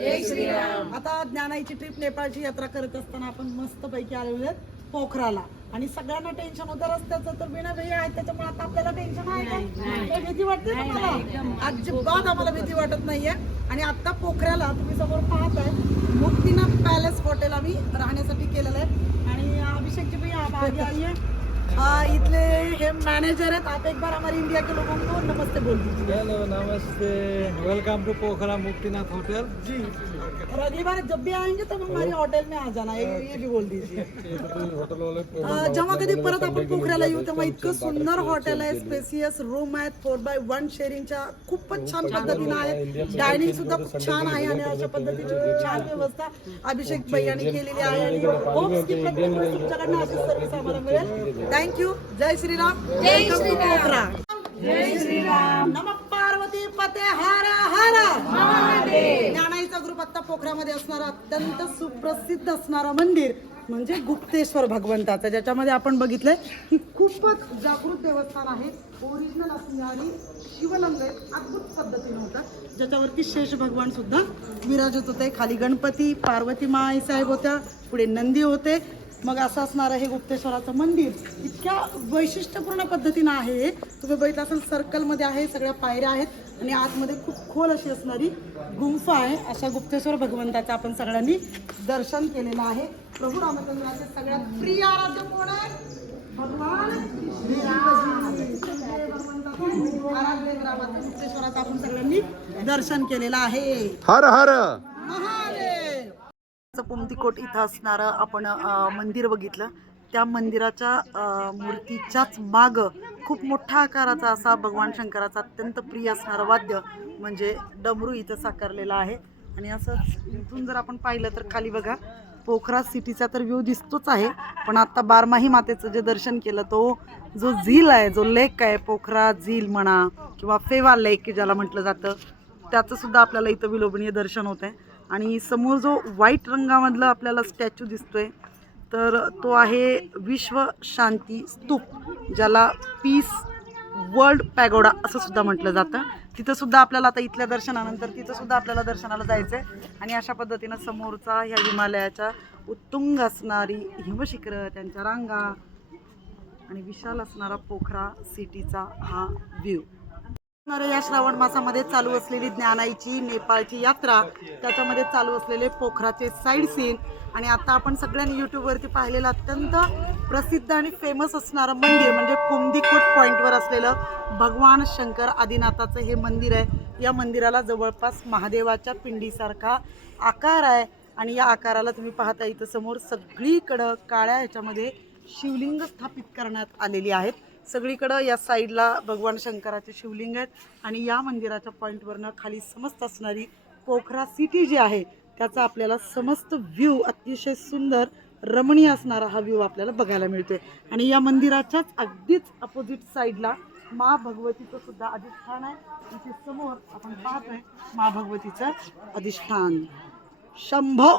आता ज्ञानाईची ट्रिप नेपाळची यात्रा करत असताना आपण मस्त पैकी आलेलो आहेत पोखराला. आणि सगळ्यांना टेन्शन होतं रस्त्याचं तर बिना भैया आहेत त्याच्यामुळे आता आपल्याला टेन्शन आहे का? भीती वाटते तुम्हाला? अजिबात आम्हाला भीती वाटत नाहीये. आणि आता पोखऱ्याला तुम्ही समोर पाहताय मुक्तीनाथ पॅलेस हॉटेल आम्ही राहण्यासाठी केलेलं आहे. आणि अभिषेकजी भैया आप आगे इथले हे मॅनेजर आहेत. आप एक बार हमारे इंडिया के लोगों को नमस्ते बोल दीजिए. Hello Namaste. Welcome to Pokhara Muktinath hotel ji. और अगली बार जब भी आएंगे तब हमारे हॉटेल में आ जाना ये ये भी बोल दीजिए। जेव्हा कधी परत आपण पोखऱ्याला येऊ तेव्हा इतकं सुंदर हॉटेल आहे स्पेसियस रूम आहेत फोर बाय वन शेअरिंगच्या खूपच छान पद्धतीनं आहे. डायनिंग सुद्धा खूप छान आहे आणि अशा पद्धतीची छान व्यवस्था अभिषेक भैयानी केलेली आहे आणि होप्स की प्रत्येक वेळेस तुमच्याकडनं अशी सर्व्हिस आम्हाला मिळेल. थँक्यू जय श्रीराम. जय पोखरा. जय श्रीराम. नम पार्वती पते हर हर! ज्ञानाईचा ग्रुप आता पोखऱ्यामध्ये असणारं अत्यंत सुप्रसिद्ध असणारं मंदिर म्हणजे गुप्तेश्वर भगवंताचं ज्याच्यामध्ये आपण बघितलंय की खूपच जागृत देवस्थान आहे. ओरिजिनल असणारी शिवलिंग अद्भुत पद्धतीनं होतं. ज्याच्यावरती शेष भगवान सुद्धा विराजत होते. खाली गणपती पार्वती माई साहेब होत्या. पुढे नंदी होते. मग असं असणारं हे गुप्तेश्वराचं मंदिर इतक्या वैशिष्ट्यपूर्ण पद्धतीनं आहे. हे. तुम्ही बघितलं असेल सर्कलमध्ये आहे सगळ्या पायऱ्या आहेत. आणि आतमध्ये खूप खोल अशी असणारी गुंफा आहे. अशा गुप्तेश्वर भगवंताचं आपण सगळ्यांनी दर्शन केलेलं आहे. प्रभू रामचंद्राचे सगळ्यात प्रिय आराध्य कोण आहे? भगवान आराध्य रामाचं गुप्तेश्वराचं आपण सगळ्यांनी दर्शन केलेलं आहे. हर हर. पोमतीकोट इथं असणारं आपण मंदिर बघितलं. त्या मंदिराच्या मूर्तीच्याच माग खूप मोठ्या आकाराचा असा भगवान शंकराचा अत्यंत प्रिय असणारं वाद्य म्हणजे डमरू इथं साकारलेलं आहे. आणि असंच इथून जर आपण पाहिलं तर खाली बघा पोखरा सिटीचा तर व्ह्यू दिसतोच आहे पण आत्ता बारमाही मातेचं जे दर्शन केलं तो जो झील आहे जो लेक आहे पोखरा झील म्हणा किंवा फेवा लेक ज्याला म्हटलं जातं त्याचं सुद्धा आपल्याला इथं विलोभनीय दर्शन होत आहे आणि समोर जो व्हाईट रंगामधलं आपल्याला स्टॅच्यू दिसतोय तर तो आहे विश्व शांती स्तूप ज्याला पीस वर्ल्ड पॅगोडा असं सुद्धा म्हटलं जातं. तिथं सुद्धा आपल्याला आता इथल्या दर्शनानंतर तिथं सुद्धा आपल्याला दर्शनाला जायचं आहे आणि अशा पद्धतीनं समोरचा ह्या हिमालयाच्या उत्तुंग असणारी हिमशिखरं त्यांच्या रांगा आणि विशाल असणारा पोखरा सिटीचा हा व्ह्यू या श्रावण मासामध्ये चालू असलेली ज्ञानाईची नेपाळची यात्रा त्याच्यामध्ये चालू असलेले पोखराचे साईड सीन आणि आता आपण सगळ्यांनी यूट्यूबवरती पाहिलेलं अत्यंत प्रसिद्ध आणि फेमस असणारं मंदिर म्हणजे कुमदीकोट पॉईंटवर असलेलं भगवान शंकर आदिनाथाचं हे मंदिर आहे. या मंदिराला जवळपास महादेवाच्या पिंडीसारखा आकार आहे आणि या आकाराला तुम्ही पाहता इथं समोर सगळीकडं काळ्या ह्याच्यामध्ये शिवलिंग स्थापित करण्यात आलेली आहेत. सगळीकडं या साईडला भगवान शंकराचे शिवलिंग आहेत आणि या मंदिराच्या पॉईंटवरनं खाली समस्त असणारी पोखरा सिटी जी आहे त्याचा आपल्याला समस्त व्ह्यू अतिशय सुंदर रमणीय असणारा हा व्ह्यू आपल्याला बघायला मिळतोय. आणि या मंदिराच्याच अगदीच अपोजिट साईडला मा भगवतीचं सुद्धा अधिष्ठान आहे. इथे समोर आपण पाहतोय मा भगवतीचं अधिष्ठान. शंभो!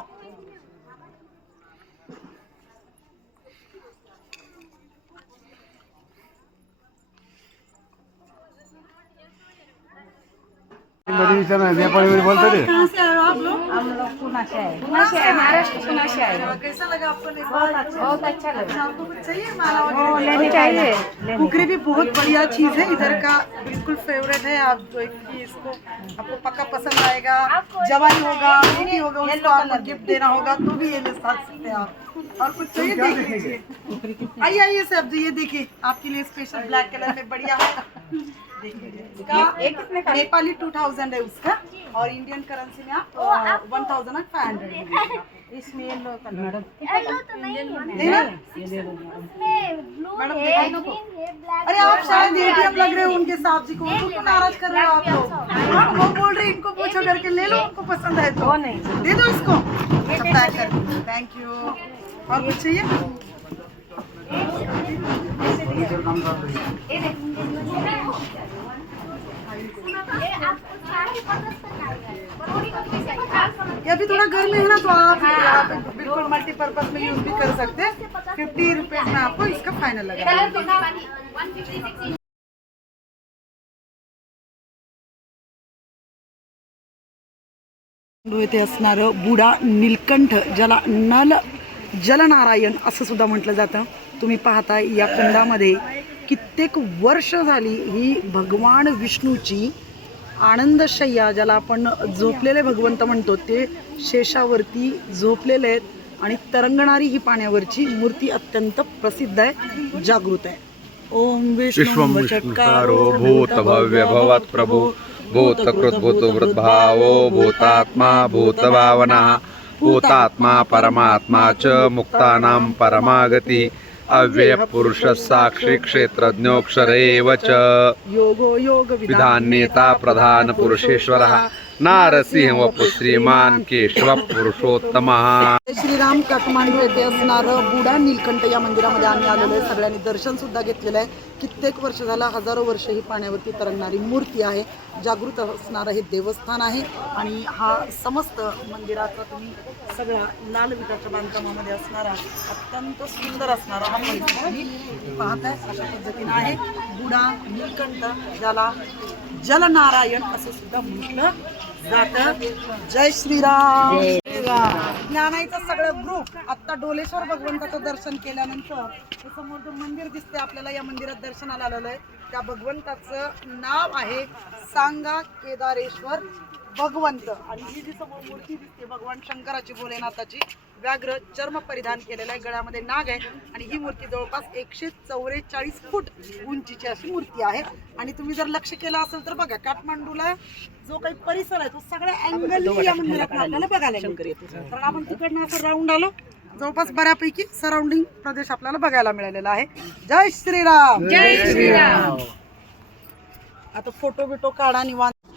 नेपाली में बोलते थे कहाँ से आए हो आप लोग? हम लोग पुणे से पुणे से महाराष्ट्र पुणे से आए। कैसा लगा आपको नेपाल बहुत अच्छा लगा। आपको कुछ चाहिए? माला वो लेनी चाहिए कुकरी भी बहुत बढ़िया चीज़ है इधर का बिल्कुल फेवरेट है। आप जो एक इसको आपको पक्का पसंद आएगा जवाई होगा होगा उसको आपको गिफ्ट देना होगा तो भी ये ले सकते हैं आप। और कुछ चाहिए देख लीजिए। आइए आइए साहब जी ये देखिए आपके लिए स्पेशल ब्लैक कलर में बढ़िया है। देखिए इसका ये कितने का? नेपाली टू थाउज़ेंड है उसका और इंडियन करेंसी में आप one thousand and five hundred इसमें येलो कलर मैडम। अरे आप शायद एटीएम लग रहे हो उनके साहब जी को उनको नाराज़ कर रहे हो आप लोग। वो बोल रहे इनको पूछो करके ले लो उनको पसंद है तो। नहीं। दे दो इसको। अच्छा पैक कर। थैंक यू और कुछ चाहिए? ये अभी थोड़ा गर्मी है ना तो आप बिल्कुल मल्टीपर्पज में यूज भी कर सकते हैं। फिफ्टी रुपीज में आपको इसका फाइनल लगा येथे असणारं बुडा नीलकंठ ज्याला नल जलनारायण असं सुद्धा म्हटलं जातं. तुम्ही पाहताय या कुंडामध्ये कित्येक वर्ष झाली ही भगवान विष्णूची आनंदशय्या ज्याला आपण झोपलेले भगवंत म्हणतो ते शेषावरती झोपलेले आहेत आणि तरंगणारी ही पाण्यावरची मूर्ती अत्यंत प्रसिद्ध आहे जागृत आहे. ओम विश्वं विष्णुकारो भूतभव्य भवत्प्रभु भूतकृद्भूतवृद्भावो भूतात्मा भूतभावनः भूतात्मा परमात्मा च मुक्तानां परमागति अव्ययपुरुषः साक्षी क्षेत्रज्ञोऽक्षर एव च। योगो योग विधान्येता प्रधानपुरुषेश्वरः नारसिंह वपु श्रीमान् केशव पुरुषोत्तम। श्रीराम काठमांडू येथे असणारं बुडा नीलकंठ या मंदिरामध्ये आम्ही आलेलो आहे. सगळ्यांनी दर्शन सुद्धा घेतलेलं आहे. कित्येक वर्ष झाला हजारो वर्ष ही पाण्यावरती तरंगणारी मूर्ती आहे. जागृत असणारं हे देवस्थान आहे. आणि हा समस्त मंदिराचा तुम्ही सगळा लाल विटाच्या बांधकामामध्ये असणारा अत्यंत सुंदर असणारा हा मंदिर पाहताय अशा पद्धतीनं आहे. बुडा नीलकंठ ज्याला जलनारायण असं सुद्धा म्हटलं जातं. जय श्रीराम. ज्ञानाईचा सगळं ग्रुप आता डोलेश्वर भगवंताचं दर्शन केल्यानंतर समोर जे मंदिर दिसते आपल्याला या मंदिरात दर्शनाला आलेलं आहे. त्या भगवंताचं नाव आहे सांगा केदारेश्वर भगवंत. आणि ही जी समोर मूर्ती दिसते भगवान शंकराची भोलेनाथाची व्याघ्र चर्म परिधान केलेलं आहे गळ्यामध्ये नाग आहे. आणि ही मूर्ती जवळपास एकशे चौवेचाळीस फूट उंचीची अशी मूर्ती आहे. आणि तुम्ही जर लक्ष केलं असेल तर बघा काठमांडूला जो काही परिसर आहे तो सगळ्या अँगल या मंदिरात आपल्याला बघायला कारण आपण तिकडनं असं राऊंड आलो जवळपास बऱ्यापैकी सराउंडिंग प्रदेश आपल्याला बघायला मिळालेला आहे. जय श्रीराम! जय श्रीराम! आता फोटो बिटो काढा निवांत.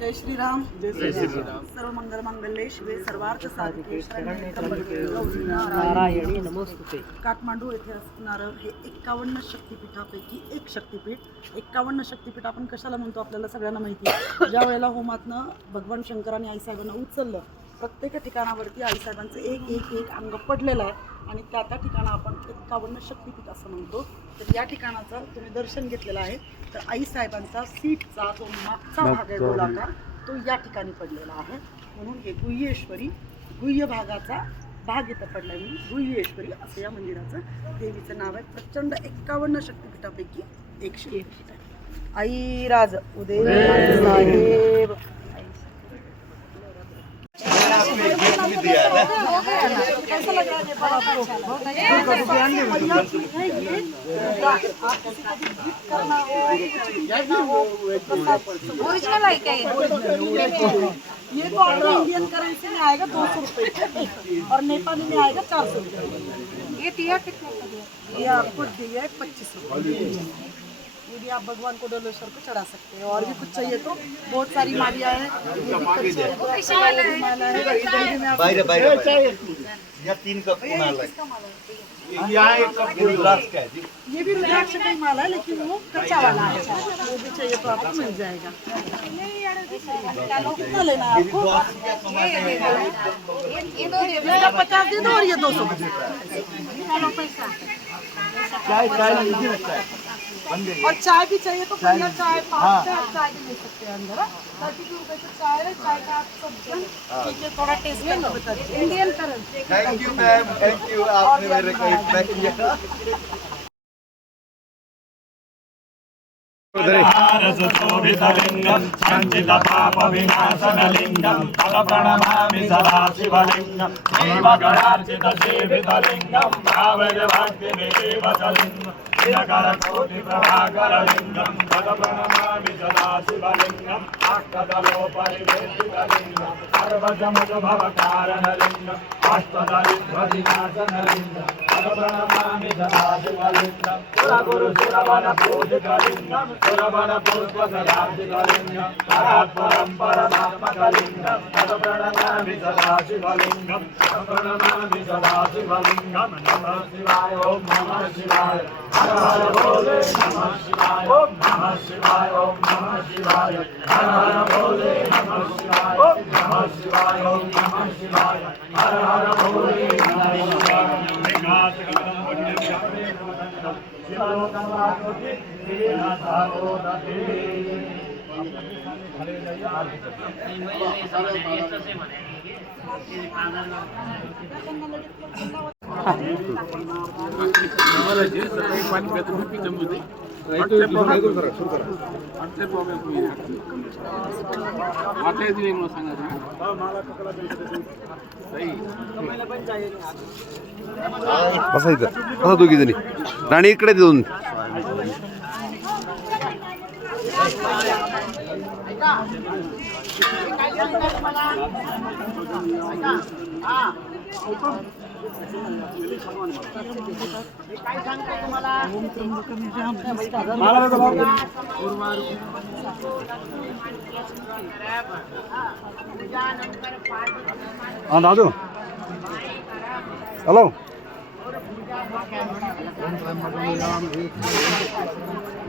जय श्रीराम. जय श्रीराम. सर्व मंगल मंगल्ये शिवे सर्वार्थ साधिके शरण्ये त्र्यंबके गौरी नारायणी. नमोस्तुते. काठमांडू येथे असणारं हे एक्कावन्न शक्तिपीठापैकी एक शक्तिपीठ. एक्कावन्न शक्तिपीठ आपण कशाला म्हणतो आपल्याला सगळ्यांना माहिती आहे? ज्या वेळेला होमातनं भगवान शंकराने आईसाहेबांना उचललं प्रत्येक ठिकाणावरती आईसाहेबांचं एक एक एक अंग पडलेलं आहे आणि त्या त्या ठिकाणं आपण एक्कावन्न शक्तिपीठ असं म्हणतो. तर या ठिकाणाचं तुम्ही दर्शन घेतलेलं आहे. तर आईसाहेबांचा सीटचा जो मागचा भाग आहे गोलाकार तो या ठिकाणी पडलेला आहे. म्हणून हे गुह्येश्वरी गुह्य भागाचा भाग इथं पडला मी गुह्येश्वरी असं या मंदिराचं देवीचं नाव आहे. प्रचंड एक्कावन्न शक्तिपीठापैकी एक शक्तिपीठ आहे. आई राज उदय. साहेब. ओरिजिनल आहे काय ये? तो आपको इंडियन करेंसी में आएगा दो सौ रुपये और नेपाली में आएगा चार सौ रुपये ये टिया कितने? का दिया ये आपको दिया है पच्चीस रुपये ये भी आप भगवान को डोलेश्वर को चढ़ा सकते हैं। और भी कुछ चाहिए तो बहुत सारी मालियाँ हैं। ये भी कच्चे हैं, तो आपको माला है, इधर भी मैं आपको- बाहेर बाहेर। या तीन कप ये माल किसका माला है? आहे यहाँ एक कप रुद्राक्ष का है ये भी रुद्राक्ष का ही माला है लेकिन वो कच्चा वाला है। वो भी चाहिए तो आपको मिल जाएगा। कितना लेना है आपको? ये दो दे इसका पचास दे दो और ये दो सौ। चाय चाय गई और चाय भी चाहिए तो बढ़िया चाय पाँच चाय आप चाय भी ले सकते हैं अंदर थर्टी टू रुपए का चाय है चाय का आप सब ठीक है थोड़ा टेस्ट बता Indian currency thank you ma'am thank you आपने मेरे को इतना किया शोभितलिङ्गं सञ्चितपापविनाशनलिङ्गं तदप्रणमामि सदा शिवलिङ्गं देवगणार्चितसेवितलिङ्गं भावयभक्तिमेवलिङ्गं दिनकरकोटिप्रभाकरलिङ्गं तदप्रणमामि सदा शिवलिङ्गम् अष्टदलोपरिवेशितलिङ्गं सर्वजमजभवकारणलिङ्गम् अष्टदलिध्वजिनाशनलिङ्गं तदप्रणमामि सदा शिवलिङ्गं सुरगुरुसुरवनपूजितलिङ्गं सुरवनपुष्पसदार्जितलिङ्गं परात्परं परमात्मकलिङ्गं तदप्रणमामि सदा शिवलिङ्गं तदप्रणमामि सदा शिवलिङ्गं नमः शिवाय ॐ नमः शिवाय। हर हर भोले नमः बसा इथं. बसा दोघी जणी राणी इकडे Halo. Halo.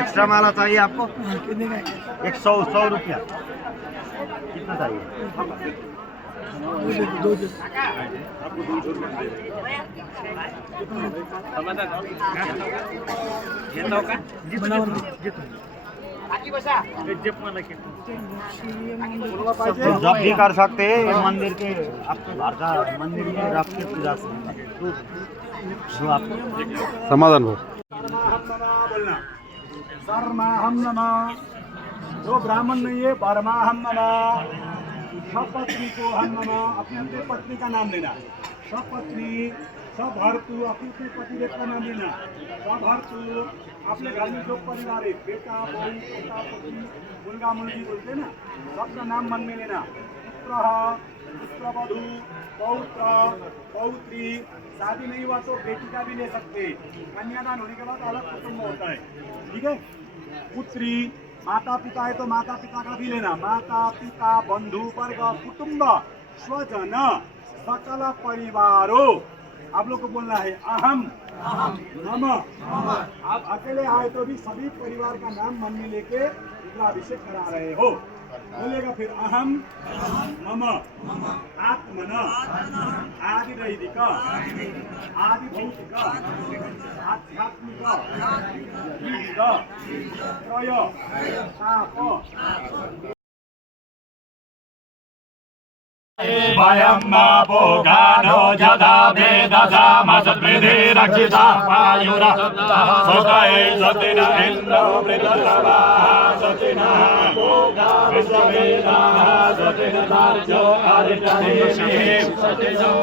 एक्स्ट्रा माला चाहिए आपको। एक सौ सौ रुपया। कितना चाहिए? जब भी कर सकते हैं मंदिर के, आपके घर का मंदिर में रख के पूजा सकते समाधान भाऊ बोलना सर्वमाहम जो ब्राह्मण नहीं है परमाहम नमः सब पत्नी को हम नमः, अपने अपने पत्नी का नाम लेना। सब पत्नी सब भरतु अपने अपने पतिदेव का नाम लेना। सब भरतु अपने घर में जो परिवार है, बेटा, बहू बेटा पति मुलगा मुलगी बोलते ना, सबका नाम मन में लेना। पुत्र पुत्रवधु पौत्र पौत्री शादी नहीं हुआ तो बेटी का भी ले सकते। कन्यादान होने के बाद अलग कुटुंब होता है। ठीक है? पुत्री माता पिता है तो माता पिता का भी लेना। माता पिता बंधु वर्ग कुटुंब स्वजन सकल परिवारों। आप लोग को बोलना है अहम। नम। आप अकेले आए तो भी सभी परिवार का नाम मन में लेके रुद्राभिषेक करा रहे हो। बोलेगा फिर अहम मम आत्मन आदि दैविक आदि भौतिक आध्यात्मिक विविध त्रय पाप वयम् भोगानो यदा वेदसामसद्विधि रक्षिता वायुर सुतये सतिन इन्द्रो वृतसवाः सतिनः विश्ववेदाः सतिन तार्क्यो हरितनेमिः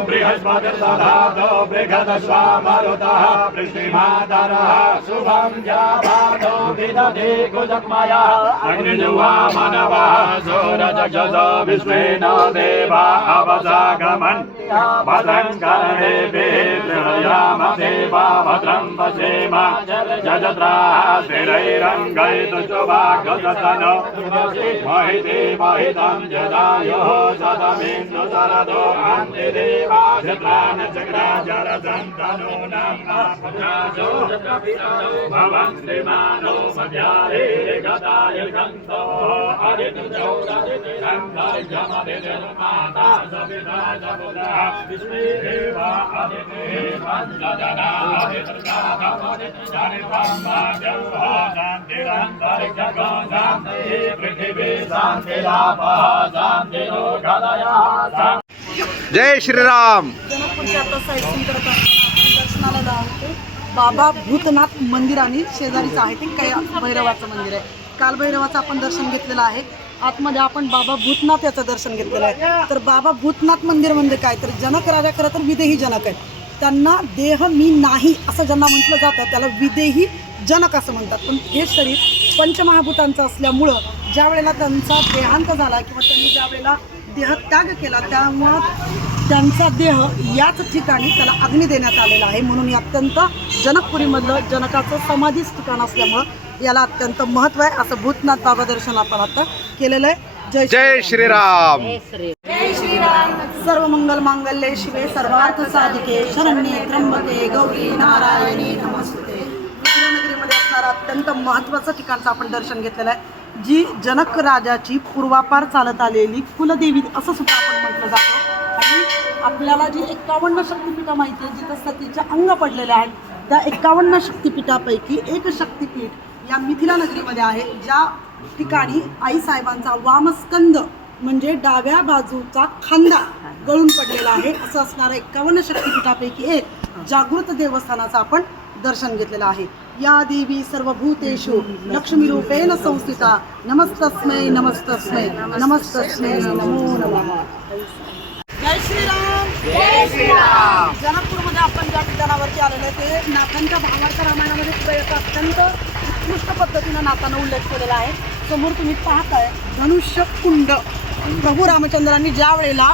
बृहस्पतिर्दधातो बृहदस्वामरुतः वृष्टिमातरः शुभं जावातो विदधे कुजग्मयः अग्निजुवा मनवः सूरजगज विश्वेन देवा अवसागमन् भद्रं देवा भद्रं वसेम। जजत्राः स्थिरैरङ्गैतु शुभागतन महिते महितं जदायुः शतमिन्दु शरदो Samadhyare Gadaya Ganto Aditya Jodaditi Ramdai Jamadidil Mata Sabina Jabuddha Vishnu Deva Aditya Panjajana Aditya Jadam Aditya Janitam Madhyava Jantirantai Jagananti Prithivi Santilapa Jantiro Gadaya Jai Shri Ram Janapur Chata Sai Sundar Dashmala Dam बाबा भूतनाथ मंदिर आणि शेजारीचं आहे ते काय भैरवाचं मंदिर आहे. कालभैरवाचं आपण दर्शन घेतलेलं आहे. आतमध्ये आपण बाबा भूतनाथ याचं दर्शन घेतलेलं आहे. तर बाबा भूतनाथ मंदिर म्हणजे काय? तर जनक राजा खरं तर विदेही जनक आहेत. त्यांना देह मी नाही असं ज्यांना म्हटलं जातं त्याला विदेही जनक असं म्हणतात. पण हे शरीर पंचमहाभूतांचं असल्यामुळं ज्या वेळेला त्यांचा देहांत झाला किंवा त्यांनी ज्या वेळेला देहत्याग केला तेव्हा त्यांचा देह याच ठिकाणी त्याला अग्नी देण्यात आलेला आहे. म्हणून हे अत्यंत जनकपुरीमधलं जनकाचं समाधीच ठिकाण असल्यामुळं याला अत्यंत महत्त्व आहे असं भूतनाथ बाबा दर्शन आपण आता केलेलं आहे. जय जय श्रीराम. सर्व मंगल मांगल्ये शिवे सर्वार्थ साधिके शरण्ये त्र्यंबके गौरी नारायणी नमस्ते. नगरीमध्ये असणारं अत्यंत महत्त्वाचं ठिकाणचं आपण दर्शन घेतलेलं आहे. जी जनक राजाची पूर्वापार चालत आलेली कुलदेवी असं सुद्धा आपण म्हटलं जातं. आणि आपल्याला जी एकावन्न शक्तिपीठं माहिती आहे जिथं सतीच्या अंग पडलेल्या आहेत त्या एकावन्न शक्तिपीठापैकी एक शक्तिपीठ या मिथिला नगरीमध्ये आहे. ज्या ठिकाणी आईसाहेबांचा वामस्कंद म्हणजे डाव्या बाजूचा खांदा गळून पडलेला आहे असं असणारं एकावन्न शक्तिपीठापैकी एक जागृत देवस्थानाचा आपण दर्शन घेतलेलं आहे. या देवी सर्वभूतेषु लक्ष्मी रूपेण संस्थिता. नमस्तस्मै नमस्तस्मै नमस्तस्मै नमो नमः. जय श्रीराम. जय श्रीराम. जनकपूरमध्ये आपण ज्या ठिकाणावरती आलेलो आहे ते नाथांच्या भावार्थ रामायणामध्ये सुद्धा याचा अत्यंत उत्कृष्ट पद्धतीनं नाथानं उल्लेख केलेला आहे. समोर तुम्ही पाहताय धनुष्य कुंड प्रभू रामचंद्रांनी ज्या वेळेला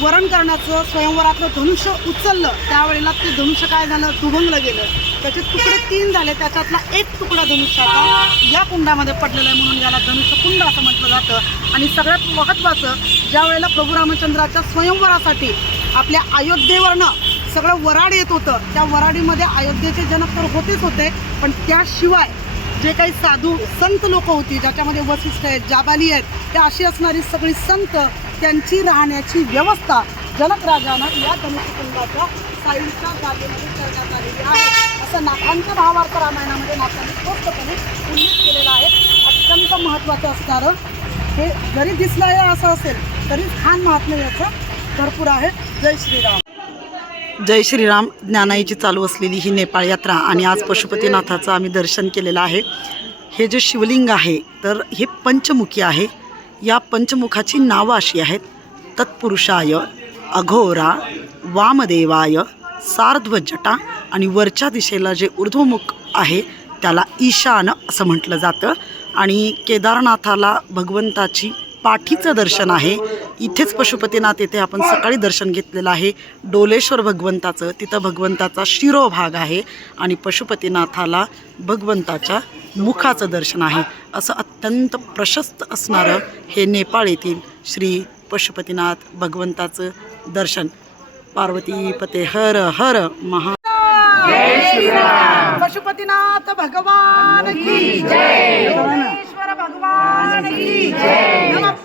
वरण करण्याचं स्वयंवरातलं धनुष्य उचललं त्यावेळेला ते धनुष्य काय झालं? दुभंगलं गेलं. त्याचे तुकडे तीन झाले त्याच्यातला एक तुकडा धनुष्याचा या कुंडामध्ये पडलेला आहे म्हणून याला धनुष्य कुंड असं म्हटलं जातं. आणि सगळ्यात महत्त्वाचं ज्या वेळेला प्रभू रामचंद्राच्या स्वयंवरासाठी आपल्या अयोध्येवरनं सगळं वराड येत होतं त्या वराडीमध्ये अयोध्येचे जनक तर होतेच होते पण त्याशिवाय जे काही साधू संत लोक होती ज्याच्यामध्ये वसिष्ठ आहेत जाबाली आहेत त्या अशी असणारी सगळी संत त्यांची राहण्याची व्यवस्था जनकराजानं या धनुकुटुंबाच्या साईच्या जागेमध्ये करण्यात आलेली आहे. असं नाथांच्या भावार्थ रामायणामध्ये नाथांनी स्पष्टपणे उल्लेख केलेला आहे. अत्यंत महत्त्वाचं असणारं हे जरी दिसलं आहे असं असेल तरी खान महात्म्य याचं भरपूर आहे. जय श्रीराम. जय श्रीराम. ज्ञानाईची चालू असलेली ही नेपाळ यात्रा आणि आज पशुपतीनाथाचं आम्ही दर्शन केलेलं आहे. हे जे शिवलिंग आहे तर हे पंचमुखी आहे. या पंचमुखाची नावं अशी आहेत. तत्पुरुषाय अघोरा वामदेवाय सार्ध्वजटा आणि वरच्या दिशेला जे ऊर्ध्वमुख आहे त्याला ईशान असं म्हटलं जातं. आणि केदारनाथाला भगवंताची पाठीचं दर्शन आहे. इथेच पशुपतीनाथ येथे आपण सकाळी दर्शन घेतलेलं आहे. डोलेश्वर भगवंताचं तिथं भगवंताचा शिरोभाग आहे आणि पशुपतीनाथाला भगवंताच्या मुखाचं दर्शन आहे. असं अत्यंत प्रशस्त असणारं हे नेपाळ येथील श्री पशुपतीनाथ भगवंताचं दर्शन. पार्वती पते हर हर महा पशुपतीनाथ भगवान की जय। भगवान की जय।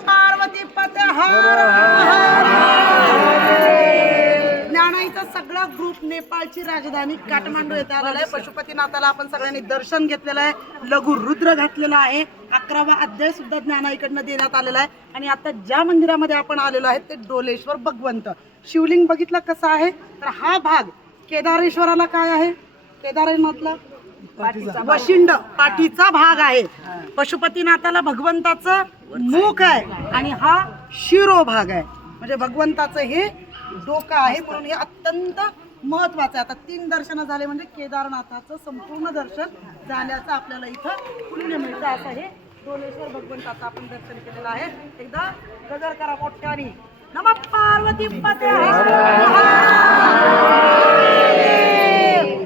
ज्ञानाईचा सगळा ग्रुप नेपाळची राजधानी काठमांडू येथे आलेला आहे. पशुपतीनाथाला आपण सगळ्यांनी दर्शन घेतलेलं आहे. लघु रुद्र घातलेला आहे. अकरावा अध्याय सुद्धा ज्ञानाईकडनं देण्यात आलेला आहे. आणि आता ज्या मंदिरामध्ये आपण आलेलो आहे ते डोलेश्वर भगवंत. शिवलिंग बघितलं कसं आहे? तर हा भाग केदारेश्वराला काय आहे? केदारनाथला. वशिंड पाठीचा भाग आहे पशुपतीनाथाला भगवंताचं मुख आहे आणि हा शिरो भाग आहे म्हणजे भगवंताचं हे डोकं आहे म्हणून हे अत्यंत महत्वाचं आहे आता तीन दर्शन झाले म्हणजे केदारनाथाचं संपूर्ण दर्शन झाल्याचं आपल्याला इथं पुण्य मिळतं असं हे डोलेश्वर भगवंताचं आपण दर्शन केलेलं आहे एकदा गजर करा मोठ्याने नम पार्वती पते हर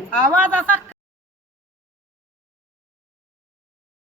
हर.